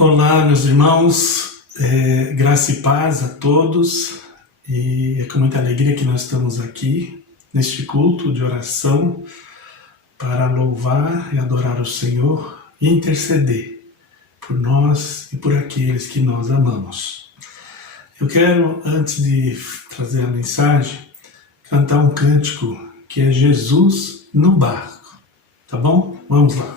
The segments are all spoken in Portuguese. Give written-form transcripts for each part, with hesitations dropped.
Olá, meus irmãos, graça e paz a todos, e é com muita alegria que nós estamos aqui neste culto de oração para louvar e adorar o Senhor e interceder por nós e por aqueles que nós amamos. Eu quero, antes de trazer a mensagem, cantar um cântico que é Jesus no barco, tá bom? Vamos lá.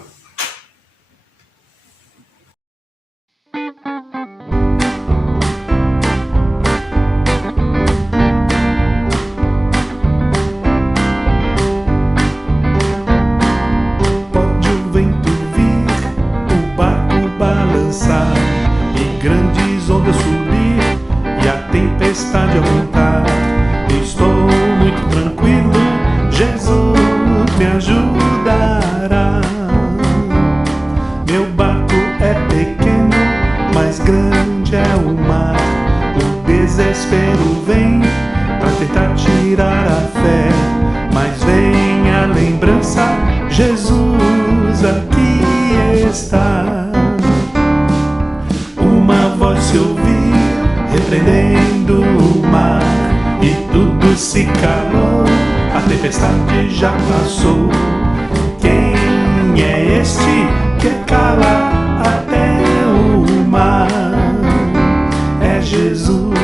E grandes ondas subir e a tempestade aumentar. Estou muito tranquilo, Jesus me ajudará. Meu barco é pequeno, mas grande é o mar. O desespero vem pra tentar tirar a fé, mas vem a lembrança, Jesus aqui está. Uma voz se ouvir, repreendendo o mar, e tudo se calou, a tempestade já passou. Quem é este que cala até o mar? É Jesus,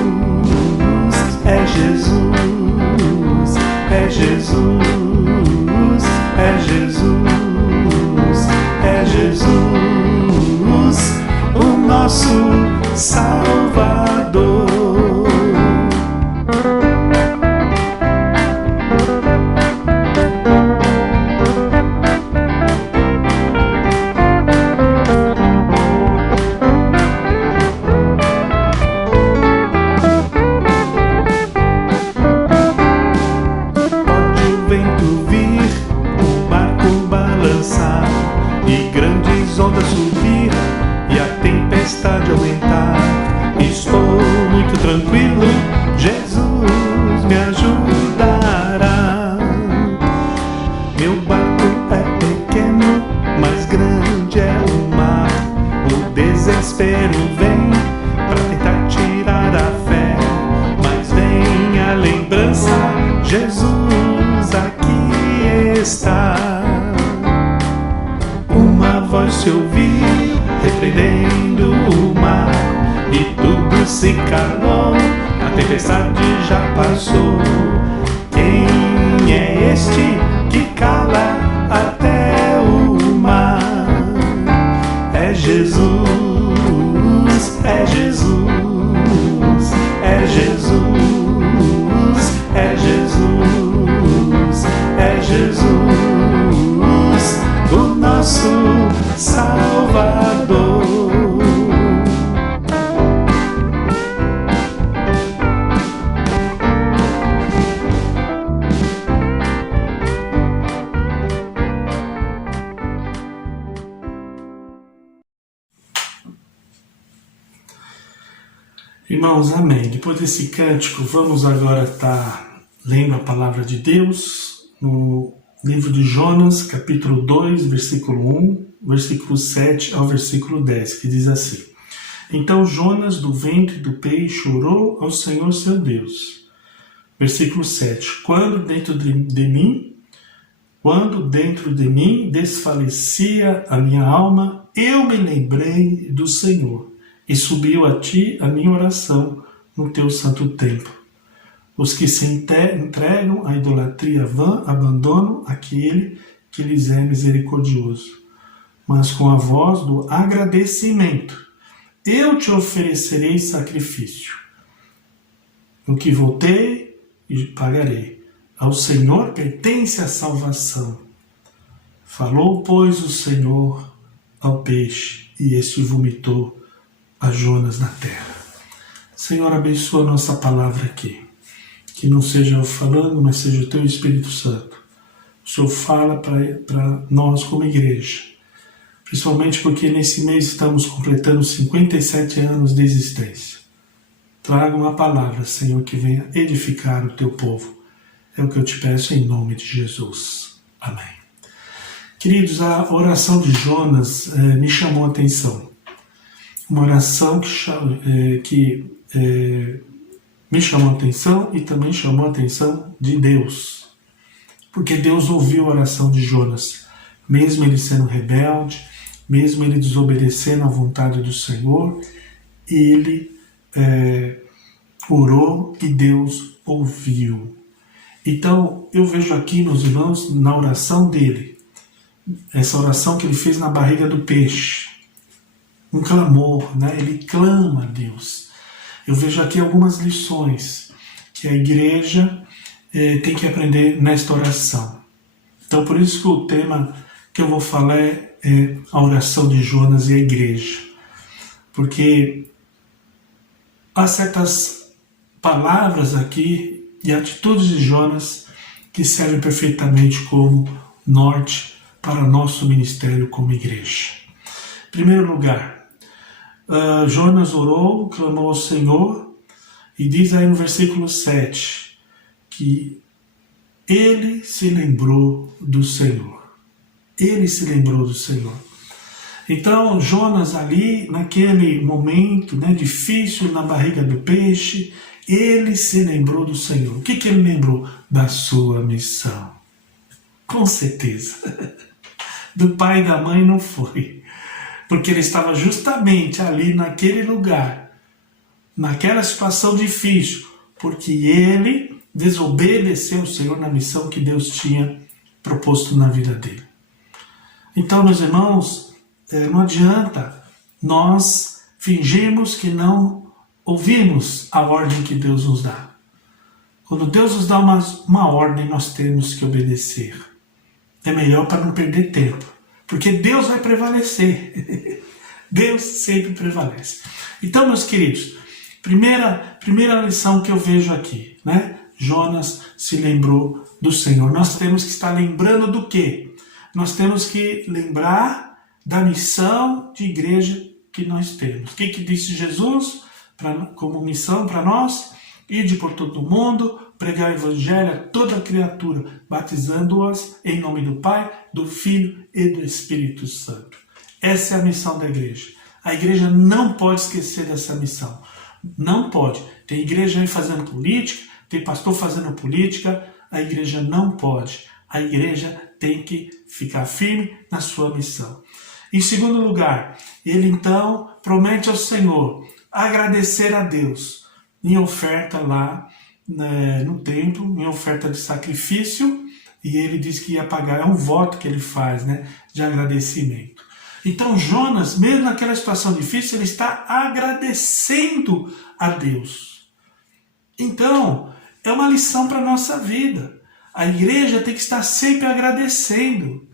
é Jesus, é Jesus, é Jesus, é Jesus, o nosso Salvador. Pode o vento vir, o barco balançar e grandes ondas subir e a tempestade aumentar. Estou muito tranquilo, Jesus me ajudará. Meu barco é pequeno, mas grande é o mar. O desespero vem pra tentar tirar a fé, mas vem a lembrança, Jesus aqui está. Uma voz se ouvir, repreendendo o mar, e tudo se calou, a tempestade já passou. Quem é este que cala até o mar? É Jesus, é Jesus, é Jesus, é Jesus, é Jesus, o nosso Salvador. Irmãos, amém. Depois desse cântico, vamos agora estar lendo a palavra de Deus no livro de Jonas, capítulo 2, versículo 1, versículo 7 ao versículo 10, que diz assim: Então Jonas do ventre do peixe orou ao Senhor seu Deus. Versículo 7: Quando dentro de mim desfalecia a minha alma, eu me lembrei do Senhor, e subiu a ti a minha oração no teu santo templo. Os que se entregam à idolatria vã abandonam aquele que lhes é misericordioso. Mas com a voz do agradecimento, eu te oferecerei sacrifício. No que voltei e pagarei. Ao Senhor pertence a salvação. Falou, pois, o Senhor ao peixe, e este vomitou a Jonas na terra. Senhor, abençoa a nossa palavra aqui. Que não seja eu falando, mas seja o teu Espírito Santo. O Senhor fala para nós como igreja. Principalmente porque nesse mês estamos completando 57 anos de existência. Traga uma palavra, Senhor, que venha edificar o teu povo. É o que eu te peço em nome de Jesus. Amém. Queridos, a oração de Jonas me chamou a atenção. uma oração que me chamou a atenção e também chamou a atenção de Deus. Porque Deus ouviu a oração de Jonas, mesmo ele sendo rebelde, mesmo ele desobedecendo à vontade do Senhor, ele orou e Deus ouviu. Então, eu vejo aqui, meus irmãos, na oração dele, essa oração que ele fez na barriga do peixe, um clamor, né? Ele clama a Deus. Eu vejo aqui algumas lições que a igreja tem que aprender nesta oração. Então, por isso que o tema que eu vou falar é a oração de Jonas e a igreja. Porque há certas palavras aqui e atitudes de Jonas que servem perfeitamente como norte para nosso ministério como igreja. Em primeiro lugar, Jonas orou, clamou ao Senhor, e diz aí no versículo 7 que ele se lembrou do Senhor. Ele se lembrou do Senhor. Então, Jonas ali, naquele momento difícil, na barriga do peixe, ele se lembrou do Senhor. O que ele lembrou? Da sua missão. Com certeza. Do pai e da mãe não foi. Porque ele estava justamente ali naquele lugar, naquela situação difícil, porque ele desobedeceu o Senhor na missão que Deus tinha proposto na vida dele. Então, meus irmãos, não adianta nós fingirmos que não ouvimos a ordem que Deus nos dá. Quando Deus nos dá uma ordem, nós temos que obedecer. É melhor para não perder tempo, porque Deus vai prevalecer. Deus sempre prevalece. Então, meus queridos, primeira lição que eu vejo aqui, Jonas se lembrou do Senhor. Nós temos que estar lembrando do quê? Nós temos que lembrar da missão de igreja que nós temos. O que disse Jesus como missão para nós? Ide por todo o mundo, pregar o evangelho a toda criatura, batizando-as em nome do Pai, do Filho e do Espírito Santo. Essa é a missão da igreja. A igreja não pode esquecer dessa missão. Não pode. Tem igreja aí fazendo política, tem pastor fazendo política. A igreja não pode. A igreja tem que ficar firme na sua missão. Em segundo lugar, ele então promete ao Senhor agradecer a Deus em oferta lá no templo, em oferta de sacrifício, e ele diz que ia pagar, é um voto que ele faz, de agradecimento. Então Jonas, mesmo naquela situação difícil, ele está agradecendo a Deus. Então, é uma lição para a nossa vida. A igreja tem que estar sempre agradecendo.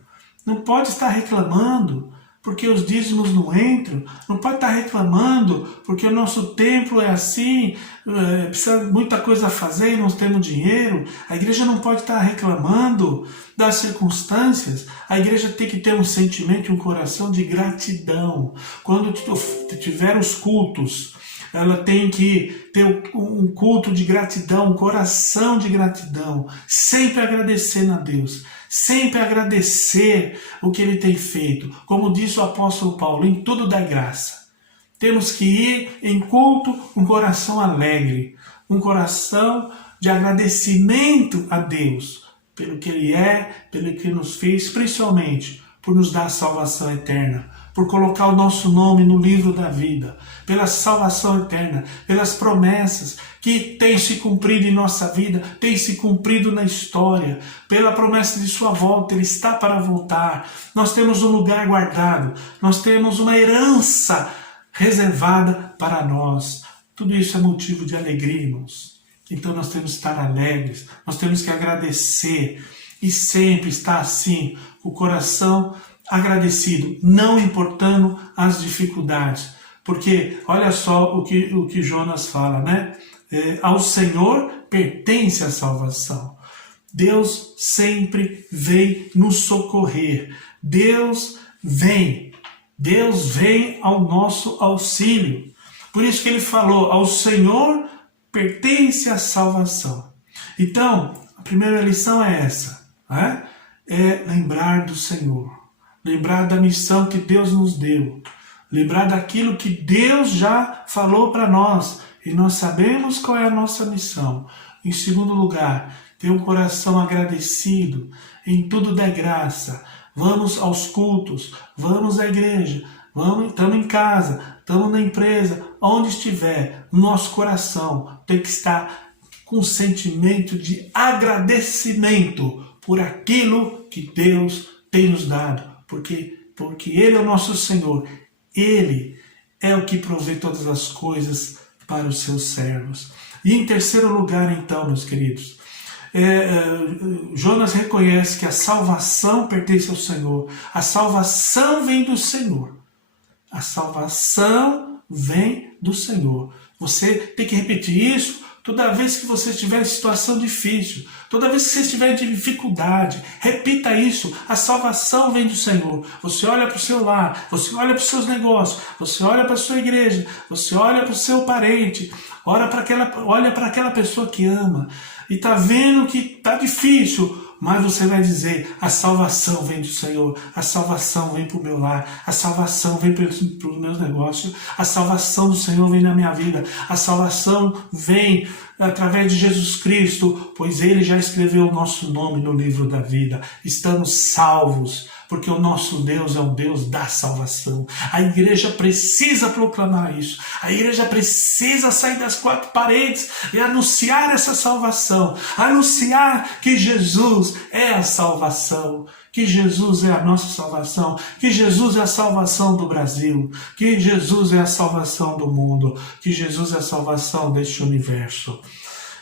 Não pode estar reclamando porque os dízimos não entram. Não pode estar reclamando porque o nosso templo é assim, precisa muita coisa a fazer e não temos dinheiro. A igreja não pode estar reclamando das circunstâncias. A igreja tem que ter um sentimento e um coração de gratidão. Quando tiver os cultos, ela tem que ter um culto de gratidão, um coração de gratidão, sempre agradecendo a Deus, sempre agradecer o que Ele tem feito. Como disse o apóstolo Paulo, em tudo dá graça. Temos que ir em culto com um coração alegre, um coração de agradecimento a Deus, pelo que Ele é, pelo que nos fez, principalmente por nos dar a salvação eterna, por colocar o nosso nome no livro da vida, pela salvação eterna, pelas promessas que têm se cumprido em nossa vida, têm se cumprido na história, pela promessa de sua volta. Ele está para voltar. Nós temos um lugar guardado, nós temos uma herança reservada para nós. Tudo isso é motivo de alegria, irmãos. Então nós temos que estar alegres, nós temos que agradecer e sempre estar assim, com o coração agradecido, não importando as dificuldades. Porque olha só o que Jonas fala, ao Senhor pertence a salvação. Deus sempre vem nos socorrer. Deus vem ao nosso auxílio. Por isso que ele falou, ao Senhor pertence a salvação. Então, a primeira lição é essa, é lembrar do Senhor. Lembrar da missão que Deus nos deu. lembrar daquilo que Deus já falou para nós, e nós sabemos qual é a nossa missão. Em segundo lugar, ter um coração agradecido, em tudo dá graça. Vamos aos cultos, vamos à igreja, estamos em casa, estamos na empresa, onde estiver, nosso coração tem que estar com um sentimento de agradecimento por aquilo que Deus tem nos dado, porque Ele é o nosso Senhor, Ele é o que provê todas as coisas para os seus servos. E em terceiro lugar, então, meus queridos, Jonas reconhece que a salvação pertence ao Senhor, a salvação vem do Senhor, a salvação vem do Senhor. Você tem que repetir isso toda vez que você estiver em situação difícil, toda vez que você estiver em dificuldade, repita isso, a salvação vem do Senhor. Você olha para o seu lar, você olha para os seus negócios, você olha para a sua igreja, você olha para o seu parente, olha para aquela pessoa que ama, e está vendo que está difícil, mas você vai dizer, a salvação vem do Senhor, a salvação vem para o meu lar, a salvação vem para os meus negócios, a salvação do Senhor vem na minha vida, a salvação vem através de Jesus Cristo, pois Ele já escreveu o nosso nome no livro da vida, estamos salvos, porque o nosso Deus é um Deus da salvação. A igreja precisa proclamar isso, a igreja precisa sair das quatro paredes e anunciar essa salvação, anunciar que Jesus é a salvação, que Jesus é a nossa salvação, que Jesus é a salvação do Brasil, que Jesus é a salvação do mundo, que Jesus é a salvação deste universo.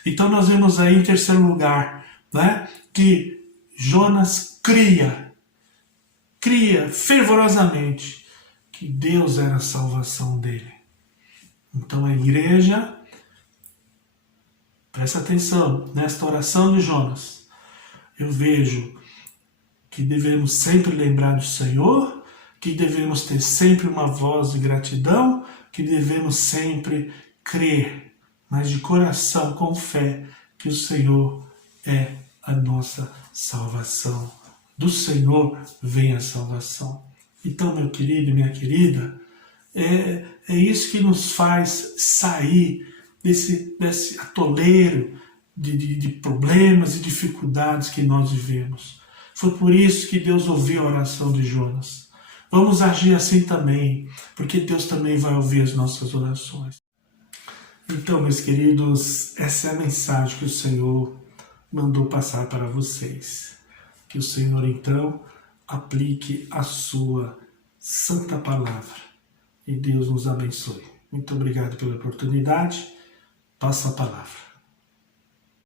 Então nós vemos aí em terceiro lugar, né, que Jonas cria fervorosamente que Deus era a salvação dele. Então a igreja, presta atenção, nesta oração de Jonas, eu vejo que devemos sempre lembrar do Senhor, que devemos ter sempre uma voz de gratidão, que devemos sempre crer, mas de coração, com fé, que o Senhor é a nossa salvação. Do Senhor vem a salvação. Então, meu querido e minha querida, é isso que nos faz sair desse atoleiro de problemas e dificuldades que nós vivemos. Foi por isso que Deus ouviu a oração de Jonas. Vamos agir assim também, porque Deus também vai ouvir as nossas orações. Então, meus queridos, essa é a mensagem que o Senhor mandou passar para vocês. Que o Senhor, então, aplique a sua santa palavra. E Deus nos abençoe. Muito obrigado pela oportunidade. Passa a palavra.